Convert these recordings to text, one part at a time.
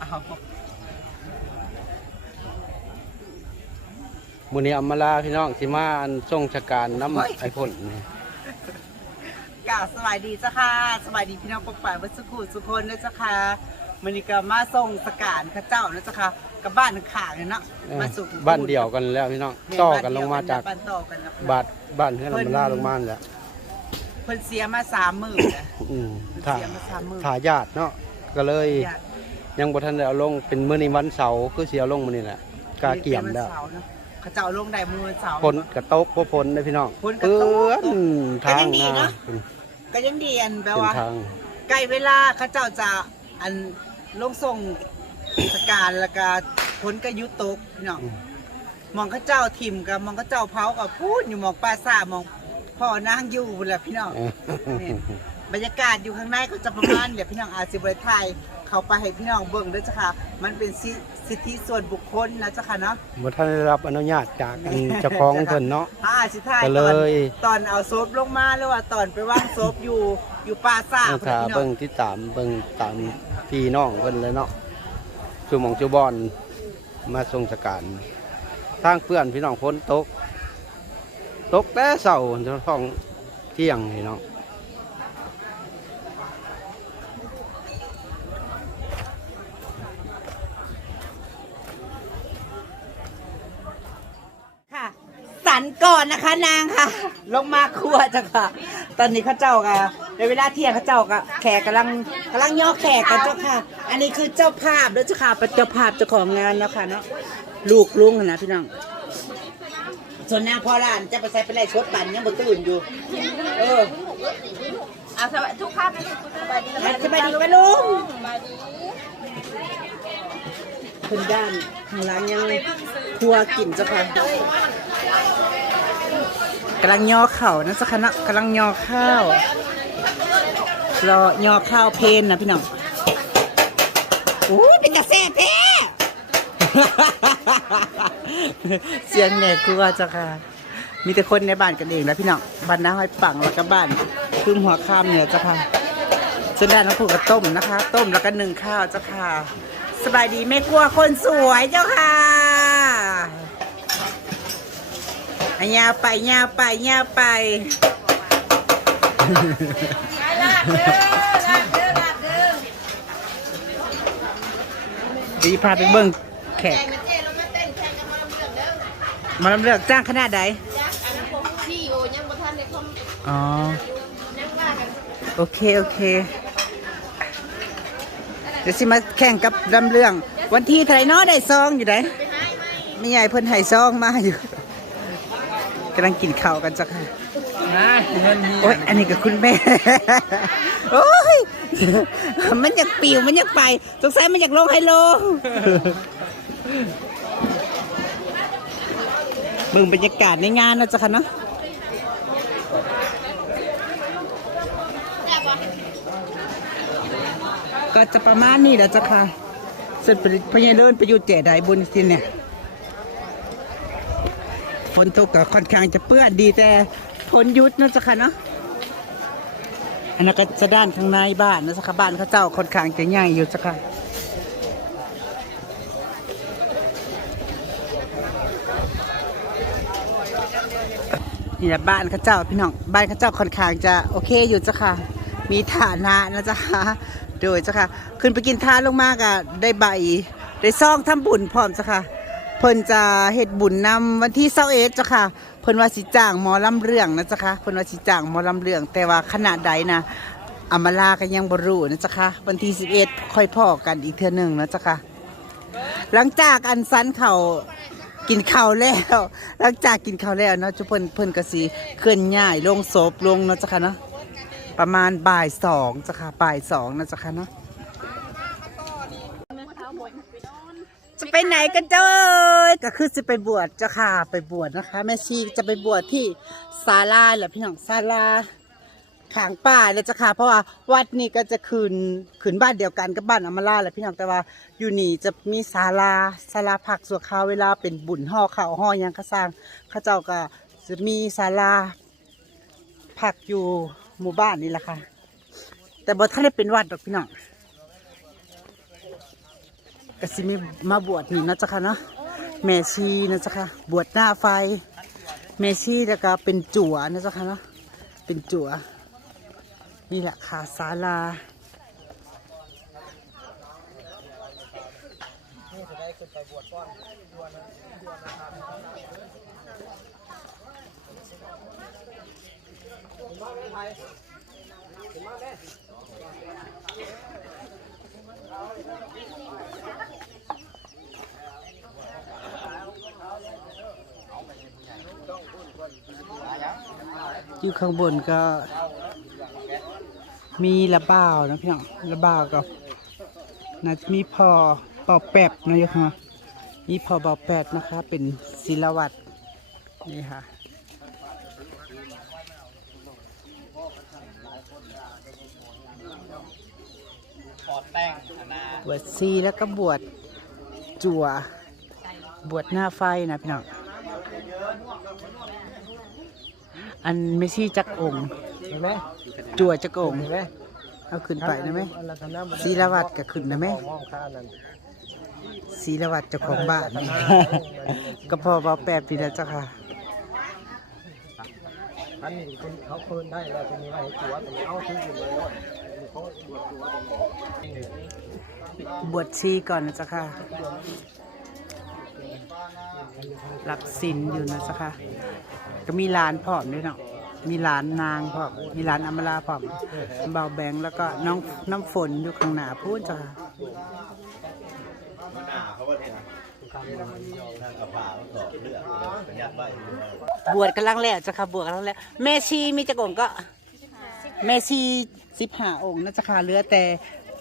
เอามื้อนี้อำมาลาพี่น้องสิมาอันส่งชะการน้ำไอ้พ่นนี่กล่าวสบายดีเจ้าค่ะสบายดีพี่น้องปกป่ายวัดสุขุสุคนนะเจ้าค่ะมันนี่ก็มาส่งสการข้าเจ้านะเจ้าค่ะกับบ้านข้างๆเนี่ยเนาะเออมาสู่บ้านเดียวกันแล้วพี่น้องแม่ต่อกันลงมาจากบ้านต่อกันนะบาดบ้านเฮือนอำมาลาลงมานี่แหละเพิ่นเสียมาสามหมื่นนะอืมเพิ่นถ่าเสียมาสามหมื่นถ่ายาดเนาะก็เลยญาติ ยังบ่ทันได้เอาลงเป็นมื้อนี้วันเสาร์คือสิเอาลงมื้อนี้แหละกาเกี่ยมแล้วป็นนเสาร์เนาะเขาเจ้าลงได้มือวันเสาร์ฝนกระตกบ่ฝนเด้อพี่น้องฝนกระตกเอื้อนทางก็ยังดีนาเนอะเป็นก็ยังดีอันแปลเป็นว่าทางใกล้เวลาเขาเจ้าจะอันลงส่งสการแล้วก็ผลก็ยุตกพี่น้องอืมมองเขาเจ้าถิ่มกับมองเขาเจ้าเผากับพูดอยู่มองปลาซ่ามองพ่อนางอยู่บนแหละพี่น้อง เออนี่บรรยากาศอยู่ข้างในก็จะประมาณเดี๋ยวพี่น้องอาจจะบริไทย เขาไปให้พี่น้องเบิ่งด้วยจ้ะค่ะ มันเป็นสิสิทธิส่วนบุคคลนะจ้ะค่ะเนาะ บ่ทันได้รับอนุญาตจากอันเจ้าของเพิ่นเนาะถ้าอาจสิทายก็ตเลอนย ตอนเอาศพลงมาหรือว่าตอนไปวางศพอยู่อยู่ปลาซ่าเอาพุ่นถ้าน่ะพี่น้อเบิ่งงติดตามเบิ่งตามพี่น้องเพิ่นเลยเนาะชูหมองชูบอนมาส่งสการทางเพื่อนพี่น้องฝนตก ตกแต่เช้าจนท้องเที่ยงพี่น้องค่ะ สั นก่อนนะคะนางค่ะ ลงมาครัวจ้ะค่ะ ตอนนี้เข้าเจ้าก็ในเวลาเที่ยงเข้าเจ้าก็แขกกำลังกำลังย่อแขกกันเจ้าค่ะ อันนี้คือเจ้าภาพด้วยเจ้าค่ะเป็นเจ้าภาพเจ้าของงานเนาะค่ะเนาะลูกลุงนะพี่น้องส่วนนางพ่อร้านจะไปใส่ไปไล่ชดปั่นยังบ่ตื่นอยู่ เอออะสวัสดีทุกท่านสวัสดีสบายดีไหมลุงคนด้านข้างหล่างยังครัวกินเจ้าค่ะ กำลังย่อเข่านะเจ้าค่ะเนาะกำลังย่อข้าวรอย่อข้าวเพนนะพี่น้องโอ้ยเป็นกระแสแท้เสียงแหน่กลัวเจ้าค่ะ มีแต่คนในบ้านกันเองแล้วพี่น้องบ้านน้าห้อยปังแล้วก็บ้านคือหัวข้ามเนี่ยเจ้าค่ะส่วนด้านน้องผูกก็ต้มนะคะ ต้มแล้วก็นึ่งข้าวเจ้าค่ะ สบายดีแม่ครัวคนสวยเจ้าค่ะ อันยาวไปยาวไปยาวไปลาดเด้อลาดเด้อลาดเด้อดีพาไปเบิ้งแขกแข่งกันเจลงมาเต้นแข่งกันมาเรื่องเด้อมาลำเลือกจ้างขนาดใดจ้าอันผมที่อยู่ยังบ่ทันได้คอมอ๋อยังว่ากันโอเคโอเคเดี๋ยวสิมาแข่งกับลำเรื่อง วันที่ไทยนาะได้ซองอยู่ไหนไปหายไหมไม่ใหญ่เพิ่นให้ซองมาอยู่ กำลังกินข้าวกันจ้ะค่ะโอ้ยอันนี้กับคุณแม่ โอ้ย มันอยากปิวมันอยากไปสงสัยมันอยากลงไฮโลเบิ่งบรรยากาศในงานนะจ๊ะค่ะเนาะก็จะประมาณนี้แหละจ้ะค่ะเสร็จไปพญาเลินไปอยู่เจไดบุญสิเนี่ยฝ นตกก็ค่อนข้างจะเปื้อนดีแต่ฝนยุดนะจ๊ะค่ะเนาะอันนั้นก็จะด้านข้างในบ้านนะจ๊ะค่ะบ้านเขาเจ้าค่อนข้างจะใหญ่อยู่จ้ะค่ะนี่แหละบ้านเขาเจ้าพี่น้องบ้านเขาเจ้าค่อนข้างจะโอเคอยู่จ้ะค่ะ มีฐานะนะจ๊ะค่ะโดยจ้ะค่ะ ขึ้นไปกินทานลงมากอะได้ใบ ได้ซองทำบุญพร้อมจ้ะค่ะ เพิ่นจะเฮ็ดบุญนำวันที่เสาเอ็ดจ้ะค่ะ เพิ่นว่าสิจ้างหมอลำเรื่องนะจ๊ะค่ะเพิ่นว่าสิจ้างหมอลำเรื่อง แต่ว่าขนาดใดนะอำมาลาก็ยังบ่รู้นะจ๊ะค่ะวันที่11ค่อยพ้อกันอีกเทื่อหนึงนะจ๊ะค่ะ หลังจากอันสันเขากินข้าวแล้ว หลังจากกินข้าวแล้วเนาะจุเพิ่นเพิ่นก็สิเคลื่อนย้ายลงศพลงเนาะจ๊ะค่ะเนาะประมาณบ่ายสองจ้ะค่ะบ่ายสองนะจ๊ะค่ะเนาะ จะไปไหนกันเจ้ยก็คือจะไปบวชเจ้าค่ะไปบวชนะคะ แม่ชีจะไปบวชที่ศาลาแหละพี่น้องศาลาขางป่าเลยเจ้าค่ะ เพราะว่าวัดนี้ก็จะคืนคืนบ้านเดียวกันกับบ้านอมราแหละพี่น้องแต่ว่าอยู่นี่จะมีศาลาศาลาผักสัวคราวเวลาเป็นบุญห่อข้าวห่อยังก็สร้างข้าเจ้าก็จะมีศาลาผักอยู่หมู่บ้านนี่แหละค่ะ แต่บ่ท่านได้เป็นวัดดอกพี่น้อง ก็สิมีมาบวชนี่นะจ๊ะค่ะเนาะแม่ชีนะจ๊ะค่ะบวชหน้าไฟ แม่ชีแล้วก็เป็นจั่วนะจ๊ะค่ะเนาะเป็นจั่วนี่แหละค่ะศาลา อยู่ข้างบนก็มีระบ่าวนะพี่น้องระบ่าวกับน่าจะมีพอป่าแปบนะยู่ข้างมีพอป่าแปบนะคะ เป็นศิลวัตรนี่ค่ะบวชซีแล้วก็บวชจั่วบวชหน้าไฟนะพี่น้อง อันไม่ใช่จักองค์เห็นไหมจั่วจักองค์เห็นไหมเอาขึ้นไปนะไหมอะไรกันนะมันศีลวัตรก็ขึ้นนะไหมมองข้านั่นศีลวัตรเจ้าของบ้าน ก็พอเบาแปบทีแล้วเจ้าค่ะท่านคนเขาเพิ่นได้แล้วคนนี้ว่าให้ตัวเป็นเอาที่อยู่เลยรถเขาบวชตัวเป็นบวชชีก่อนนะเจ้าค่ะ รับสินอยู่นะเจ้าค่ะก็มีร้านพร้อมด้วยเนาะมีร้านนางพร้อมมีร้านอมราพร้อมเบาแบงแล้วก็น้องน้ำฝนอยู่ข้างหน้าพูดจ้าค่ะบวชกำลังแล้วจ้าค่ะบวชกำลังแล้วแม่ชีมีจักองก็ แม่ชีสิบห้าองค์นะจ้าค่ะเหลือแต่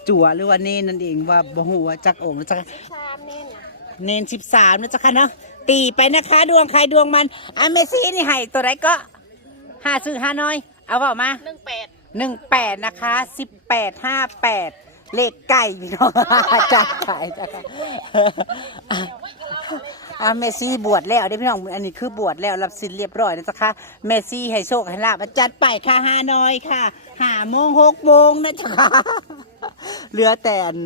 จั่วหรือว่าเนนนั่นเองว่าบ่ฮู้ว่าจักองค์นะจ้าค่ะเนนสิบสามนะจ้าค่ะเนาะ ตีไปนะคะ ดวงใครดวงมันอะเมซี่นี่ให้ตัวไหนก็ห้าซื้อห้าน้อย เอาเปล่ามาหนึ่งแปดหนึ่งแปดนะคะสิบแปดห้าแปดเลขไก่พี่น้องจัดไก่จ้ะค่ะอะเมซี่บวชแล้วเด้อพี่น้องอันนี้คือบวชแล้วรับสินเรียบร้อยนะจ๊ะค่ะเมซี่ให้โชคให้ลาบจัดไปค่ะห้าน้อยค่ะห้าโมงหกโมงนะจ๊ะค่ะเหลือแต่อัน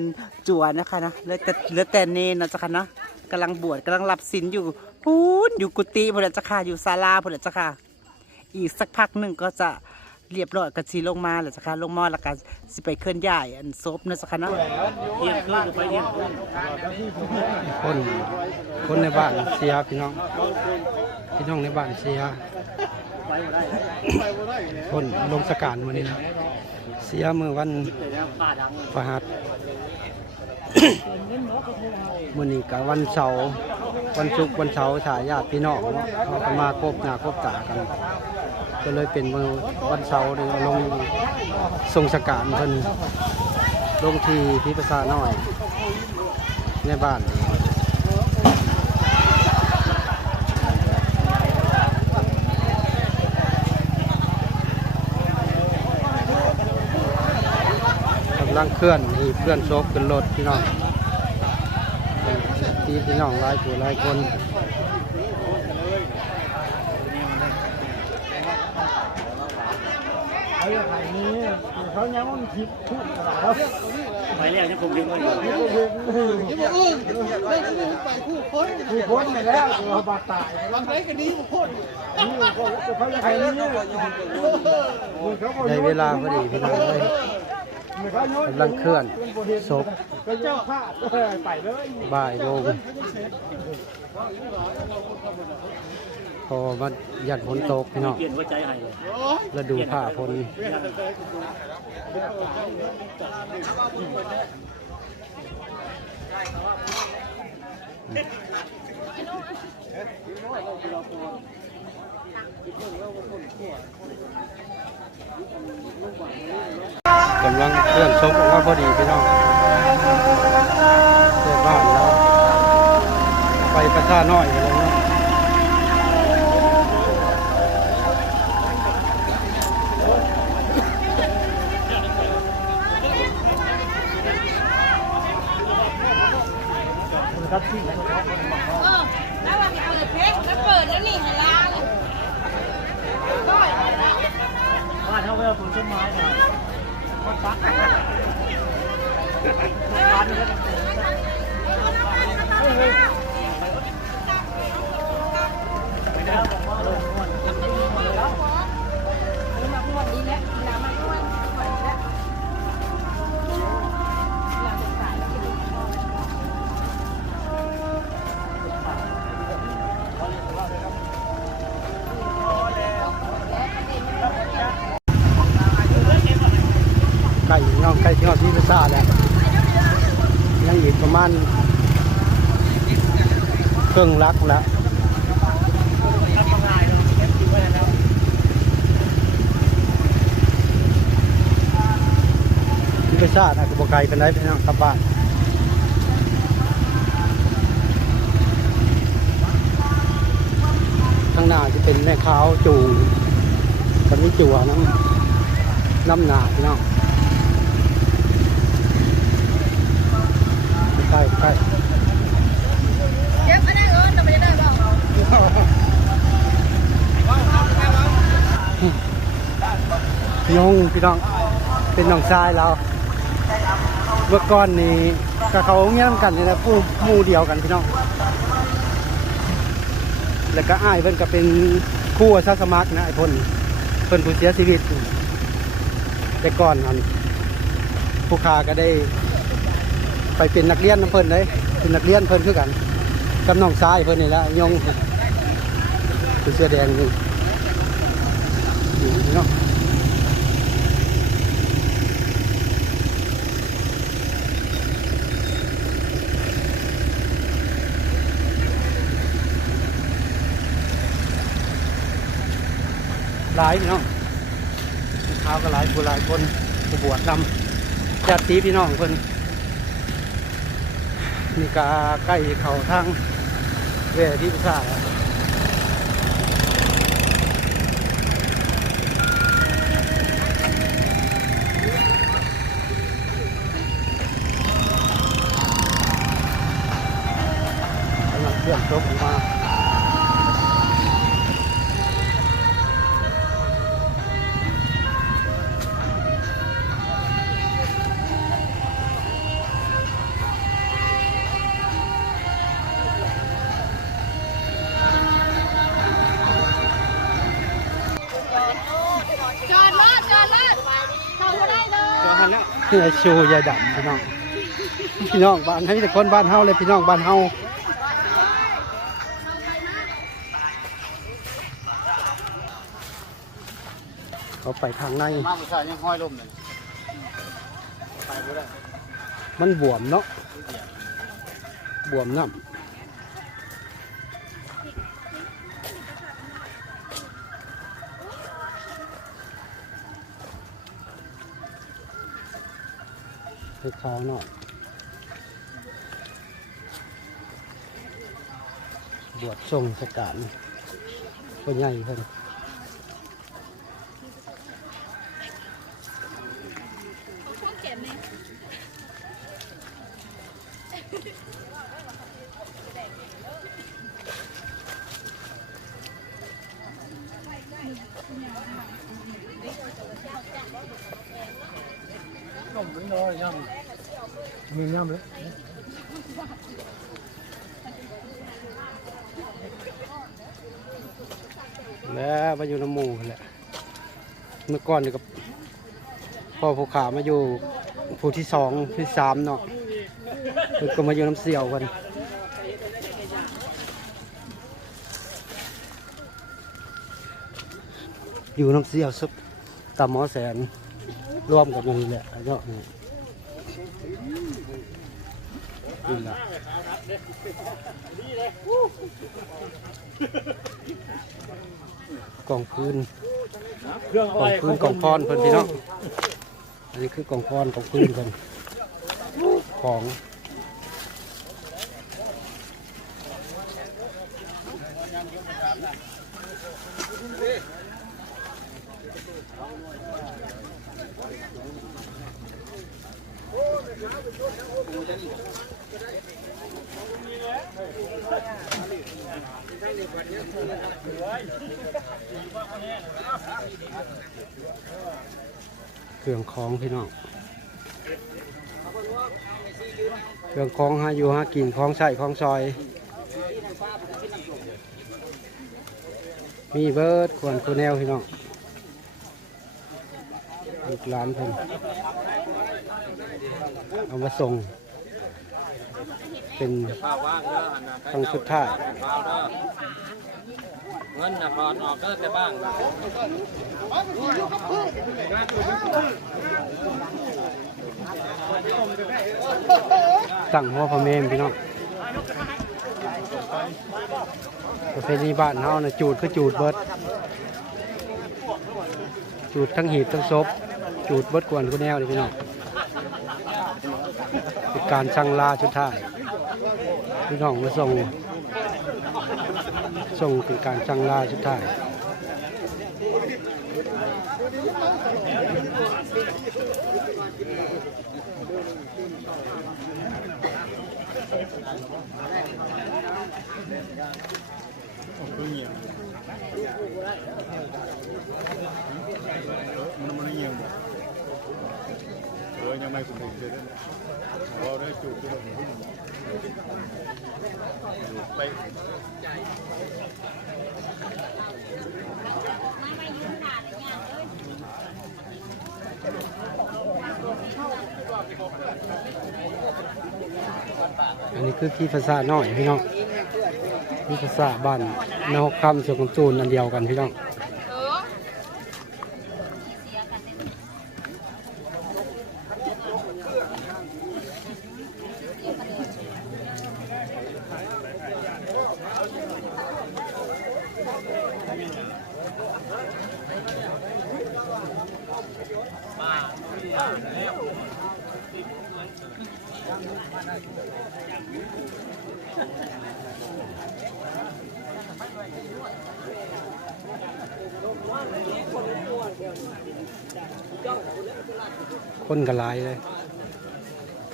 จั่วนะคะนะเหลือแต่เหลือแต่เนนนะจ๊ะค่ะเนาะ กำลังบวชกำลังรับศีลอยู่พูนอยู่กุฏิพนละจ๊ะค่ะอยู่ศาลาพนละจ๊ะค่ะ อีกสักพักหนึ่งก็จะเรียบร้อยก็สีลงมาแล้วจ๊ะค่ะลงมาแล้วก็สิไปเคลื่อนย้ายอันศพนะจ๊ะค่ะเนาะคนคนในบ้านเสียพี่น้องพี่น้องในบ้านเสียคนลงสการมานี่นะเสียเมื่อวันประหัส มื่อนี้กับวันเสาร์วันศุกร์วันเสาร์สายญาติพี่น้องเนาะเขาก็มาครบหน้าครบตากัน ก็เลยเป็นมือวันเสาร์เลยลงทรงสการเพิ่นลงทีพิพษาน้อยในบ้านำลังเคลื่อนที่เพื่อนโซบขึ้นรถพี่น้องพี่พี่น้องหลายผู้หลายคนเขายังมันผิดพูดแล้วไปแล้วยังคงดึงไว้อยู่ผู้พ้นไปแล้วเราบาดตายวันไหนก็ดีผู้พ้นนี่ก็เขาจะใครนี่ได้เวลาพอดีพี่น้องเลย กำลังเคลื่อนศพบ่ายโมงพอมาหยัดฝนตกพี่น้องเปลี่ยนหัวใจให้เลยแล้วดูผ้าพล กำลังเคลื่อนศพออกมาพอดีพี่น้องเจ้าบ้านแล้วไปประชาน้อย รื่งรักแล้วที่พิซซ่านะกบไก่เป็นไรพี่น้องกลับบ้านข้างหน้าจะเป็นแม่ขาวจูงกันนี้จัวน้ำน้ำหนาพี่น้องใกล้ใกล้ เก็บอันนั้นเออแต่ไม่ได้เปล่า ยงพี่น้องเป็นน้องชายเราเมื่อก่อนนี้กับเขาเงี้ยนกันนี่แหละผู้มู่เดียวกันพี่น้อง แล้วก็อ้ายเพิ่นก็เป็นคู่อาสาสมัครนะไอ้พนเพิ่นผู้เสียชีวิตแต่ก่อนนั้นผู้ค้าก็ได้ ไปเป็นนักเรียนน้ำเพิ่นเลยเป็นนักเรียนเพิ่นคือกันกับน้องชายเพิ่นนี่แหละยงผู้เสื้อแดงนี่นี่เนาะ หลายพี่น้องเท้าก็หลายผู้หลายคนผู้บวชนำญาติพี่น้องเพิ่นมีกาใกล้เขาทางเวทีพิซซ่าแล้ว เลยเพื่อชูยายดำพี่น้อง พี่น้องบ้านให้แต่คนบ้านเฮาเลยพี่น้องบ้านเฮาเขาไปทางในมาผู้ชายยังห้อยลมเลยไปบ่ได้มันบวมเนาะบวมน้ำ ให้เขาหน่อยบวชทรงสการคนใหญ่เพิ่น มีน้ำเลยแล้วมาอยู่น้ำหมูนั่นแหละเมื่อก่อนนี่กับพ่อผู้ขามาอยู่ผู้ที่สองที่สามเนาะเพิ่นก็มาอยู่น้ำเสี่ยวกันอยู่น้ำเสี่ยวซุปตำหมอแสนร่วมกับนี่แหละเนาะ นี่นี่แหละกองพื้นเครื่องพื้นกล่องพรเพิ่นพี่น้องอันนี้คือกล่องพรกล่องพื้นเพิ่นของ เครื่องของพี่น้อง เครื่องของหาอยู่หากินของใส่ของซอย มีเบิร์ดควรคูแนวพี่น้องลูกหลานเพิ่นเอามาส่ง เป็นครั้งสุดท้ายเงินนะพอออกเลิกได้บ้างตั้งหัวพระเมมพี่น้องประเพณีบ้านเฮานะจูดคือจูดเบิด จูดทั้งหีบทั้งศพจูดเบิดกวนกูแนวเลยพี่น้อง การสั่งลาชุดท้ายพี่น้องมาส่งส่งเป็นการสั่งลาชุดท้ายมันมันเงียบ เออยังไม่สมบูรณ์เลยนะเราได้จูบที่เราเห็นไปอันนี้คือที่ภาษาน้อยพี่น้องที่ภาษาบ้านนอกคำสกุลจูนอันเดียวกันพี่น้อง คนกระลายเลย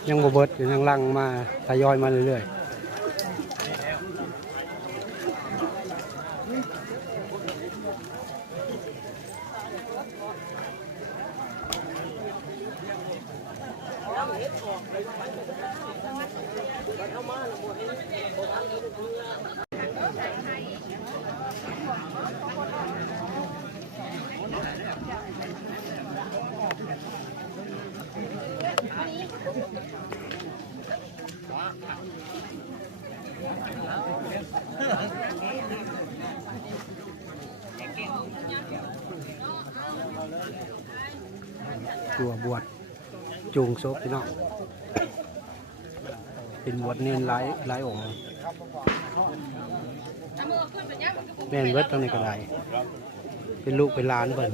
ยังบ่เบิดอยู่ยังลังมาทยอยมาเรื่อยๆ ตัวบวชจูงศพพี่น้อง เป็นบวชเน้นหลายหลายองค์แม่นเบิดตั้งในกระไดเป็นลูกเป็นหลานเพิ่น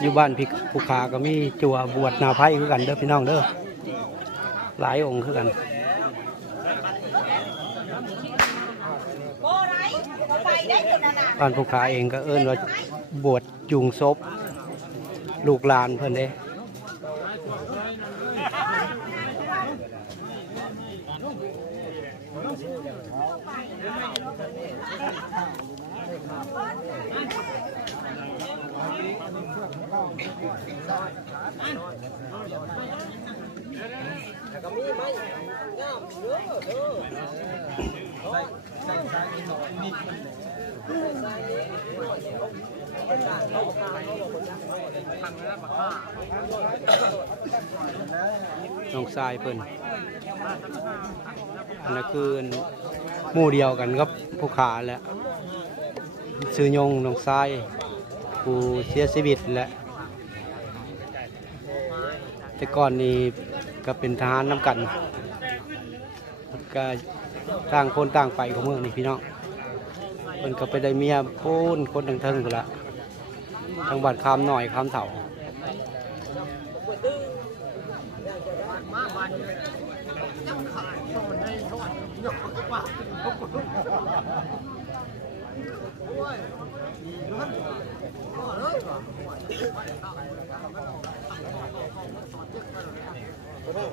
อยู่บ้านพี่ภูขาก็มีจัวบวชนาไพ่คือกันเด้อพี่น้องเด้อหลายองค์คือกัน โบไรบ่ไปได้ตัวนั้นน่ะบ้านภูขาเองก็เอิ้นว่าบวชจูงศพลูกหลานเพิ่นเด้ น้องทรายเพิ่นอันนั้นคือหมู่เดียวกันกับภูขาแหละซื้อยงน้องทรายผู้เสียชีวิตแหละแต่ก่อนนี้ก็เป็นทหารน้ำกันก็ ต่างคนต่างไปของเมืองนี่พี่น้องเพิ่นก็ไปได้เมียพูนคนทางเทิงพุ่นละทางบ้านคามหน่อยคามเถ่า เออ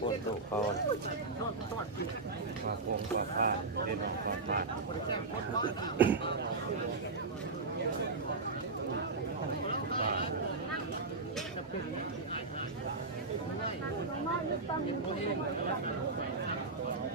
ปวดตุกเขามาพวงกว่าพลาดเล่นออกก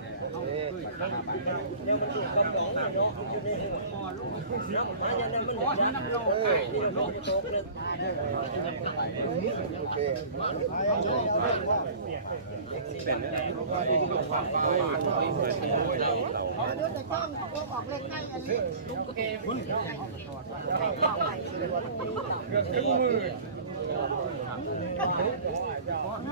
พี่น้องม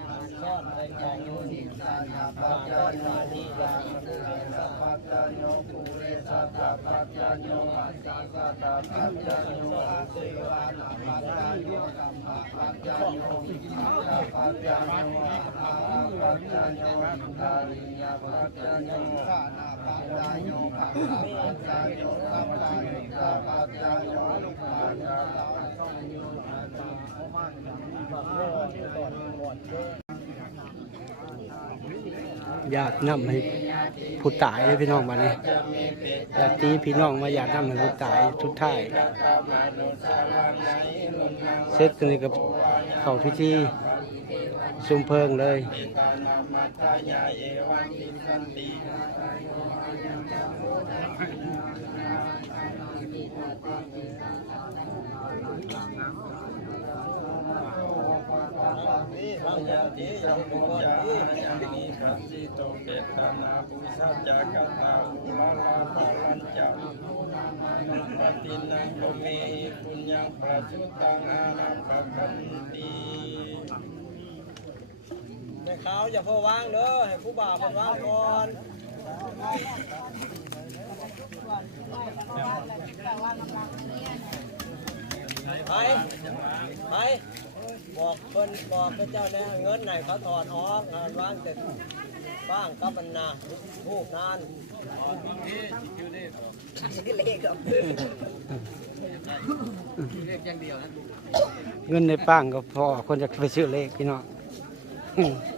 าอยากนำให้ผู้ตายทุดท้ายเสร็จกันนี่กับเข้าพิธีซุมเพลิงเลยตินังโลเมปุญญังปัจจุ ยาตินำให้ผู้ตายเลยพี่น้องมาเนี่ยอยากตีพี่น้องมาอยาตินำให้ผู้ตายทุกท่ายเสร็จกันนี้กับเขาพิธีซุมเพิงเลย ในเขาอย่าพอว่างเด้อให้ผู้บ่าวเพิ่างก่อนไปไป บอกเพิ่นบอกพระเจ้าแน่เงินไหนเขาถอนออกงานวางแต่บ้างกับบรรณาผู้นานเงินในปังก็พอคนจะไปซื้อเลขพี่น้อง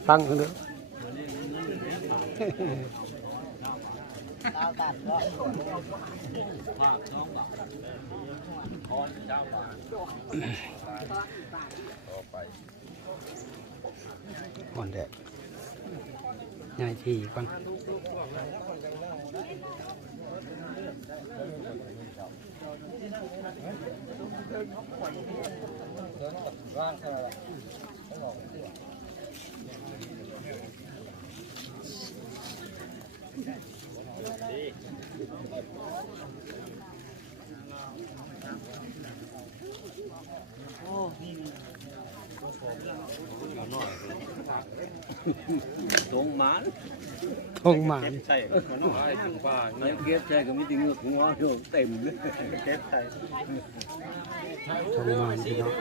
ฟังกันเด้ อก่อนแดดง่ายทีก่อนวางเท่าไหร่ ตรงหมันทรงหมาน ใช่มันต้องให้ถึงว่าไม่เก็บใจก็มีแต่เงือกหัวโยมเต็มเลยเก็บใส่ทรงหมานพี่น้อง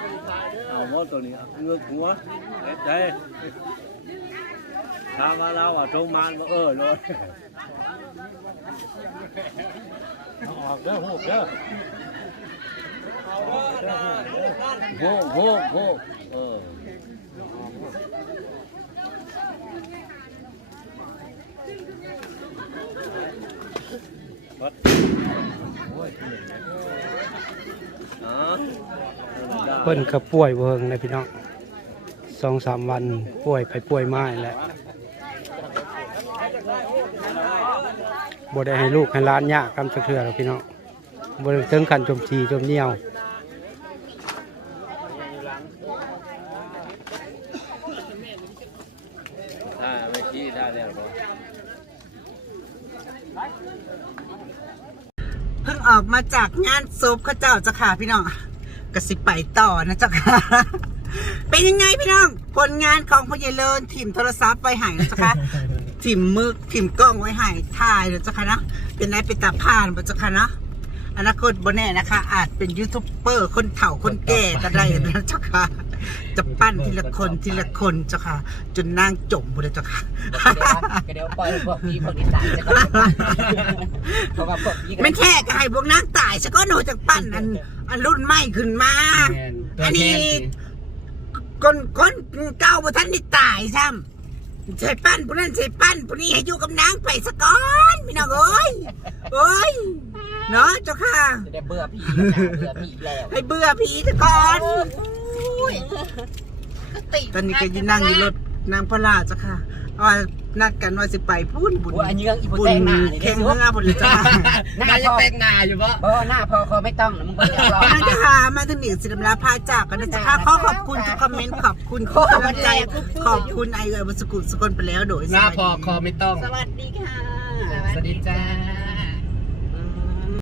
เอาหมดตัวนี้เงือกหัวเก็บใจถามว่าเราอะตรงมันเออเลยออกเด้อหูเด้อโหโหโห เออเพิ่นก็ป่วยเบิ่งเลยพี่น้องสองสามวันป่วยไปป่วยมาแหล้วบ่ได้ให้ลูกให้ล้านยากกำจักเทื่อหรอกพี่น้องบ่ได้ถึงขันจมทีจมเหนียว ถ้าไม่ชี้ได้แล้วก็ เพิ่งออก มาจากงานศพข้าเจ้าจ้าค่ะพี่น้องกสิไปต่อนะจ้าค่ะเป็นยังไงพี่น้อง ผลงานของพญเลินถิ่มโทรศัพท์ไว้หายนะจ้าค่ะถิ่มมือถิ่มกล้องไว้หายถ่ายนะจ้าค่ะนะเป็นนายเป็นตาผ่านนะจ้าค่ะนะอนาคตบนแน่นะคะ อาจเป็นยูทูบเบอร์คนเฒ่าคนแก่ก็ได้นะจ้าค่ะ จะปั้นทีละคนทีละคนเจ้าค่ะ จนนางจมหมดเลยเจ้าค่ะ ก็เดี๋ยวปล่อยพวกพี่พวกนี้ตายจะก็เพราะว่าพวกพี่ก็ไม่แค่ก็ให้พวกนางตายซะก็หนูจากปั้นอันอันรุ่นใหม่ขึ้นมาอันนี้คนคนเก่าบ่ทันได้ตายซ้ำใส่ปั้นผู้นั้นใส่ปั้นผู้นี้ให้อยู่กับนางไปสะก่อนพี่น้องเอ้ยเอ้ยเนาะเจ้าค่ะ จะได้เบื่อพี่แล้วนะเบื่อพี่แล้วให้เบื่อผีซะก่อน ตอนนี้ก็อยินนั่งอยู่รถนางพระราชเจ้าค่ะว่านัดกันว่าสิไปพูนบุญว่าอันนี้ก็อีโปบุญแตงหน้านี่แข่งเมื่อบุญเลยเจ้าค่ะหน้าจะแต่งหน้าอยู่ปะบ่หน้าพอเขาไม่ต้องนะมึงไปรอน่าจะหามาถึงหนึ่งสิลาพาจากกันนะจ๊ะค่ะขอขอบคุณทุกคอมเมนต์ขอบคุณทุกกำลังใจขอบคุณไอเอ๋ยบุษกุลสกลไปแล้วโดยหน้าพอสวัสดีคอไม่ต้อง สวัสดีค่ะ สวัสดีจ้า